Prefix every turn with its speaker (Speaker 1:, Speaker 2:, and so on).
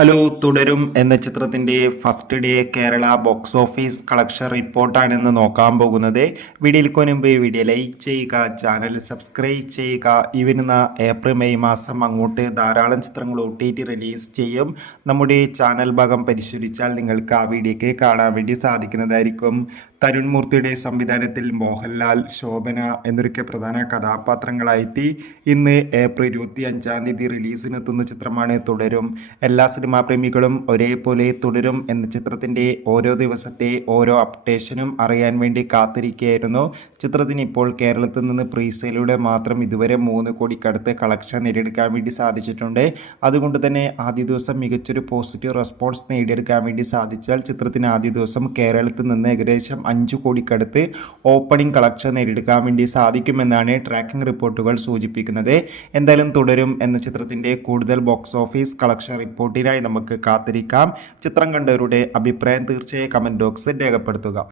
Speaker 1: Hello Thudarum എന്ന ചിത്രത്തിന്റെ first day Kerala box office collection റിപ്പോർട്ടാണ് ഇന്ന് നോക്കാൻ പോകുന്നത്. വീഡിയോയിൽ മുൻപ് വീഡിയോ ലൈക്ക് ചെയ്യുക ചാനൽ സബ്സ്ക്രൈബ് ചെയ്യുക. ഇവരുന്ന ഏപ്രിൽ മെയ് മാസം അങ്ങോട്ട് ധാരാളം ചിത്രങ്ങൾ ഒ റിലീസ് ചെയ്യും. നമ്മുടെ ചാനൽ ഭാഗം പരിശോധിച്ചാൽ നിങ്ങൾക്ക് ആ വീഡിയോക്ക് കാണാൻ വേണ്ടി സാധിക്കുന്നതായിരിക്കും. തരുൺ മൂർത്തിയുടെ സംവിധാനത്തിൽ മോഹൻലാൽ ശോഭന എന്നൊക്കെ പ്രധാന കഥാപാത്രങ്ങളായെത്തി ഇന്ന് ഏപ്രിൽ ഇരുപത്തി അഞ്ചാം തീയതി റിലീസിനെത്തുന്ന ചിത്രമാണ് തുടരും. എല്ലാ സിനിമാ പ്രേമികളും ഒരേപോലെ തുടരും എന്ന ചിത്രത്തിന്റെ ഓരോ ദിവസത്തെ ഓരോ അപ്ഡേഷനും അറിയാൻ വേണ്ടി കാത്തിരിക്കുകയായിരുന്നു. ചിത്രത്തിന് ഇപ്പോൾ കേരളത്തിൽ നിന്ന് പ്രീസെയിലൂടെ മാത്രം ഇതുവരെ മൂന്ന് കോടിക്കടുത്ത് കളക്ഷൻ നേടിയെടുക്കാൻ വേണ്ടി സാധിച്ചിട്ടുണ്ട്. അതുകൊണ്ട് തന്നെ ആദ്യ ദിവസം മികച്ചൊരു പോസിറ്റീവ് റെസ്പോൺസ് നേടിയെടുക്കാൻ വേണ്ടി സാധിച്ചാൽ ചിത്രത്തിന് ആദ്യ ദിവസം കേരളത്തിൽ നിന്ന് ഏകദേശം അഞ്ച് കോടിക്കടുത്ത് ഓപ്പണിംഗ് കളക്ഷൻ നേടിയെടുക്കാൻ വേണ്ടി സാധിക്കുമെന്നാണ് ട്രാക്കിംഗ് റിപ്പോർട്ടുകൾ സൂചിപ്പിക്കുന്നത്. എന്തായാലും തുടരും എന്ന ചിത്രത്തിന്റെ കൂടുതൽ ബോക്സ് ഓഫീസ് കളക്ഷൻ റിപ്പോർട്ടിനായി നമുക്ക് കാത്തിരിക്കാം. ചിത്രം കണ്ടവരുടെ അഭിപ്രായം തീർച്ചയായും കമന്റ് ബോക്സിൽ രേഖപ്പെടുത്തുക.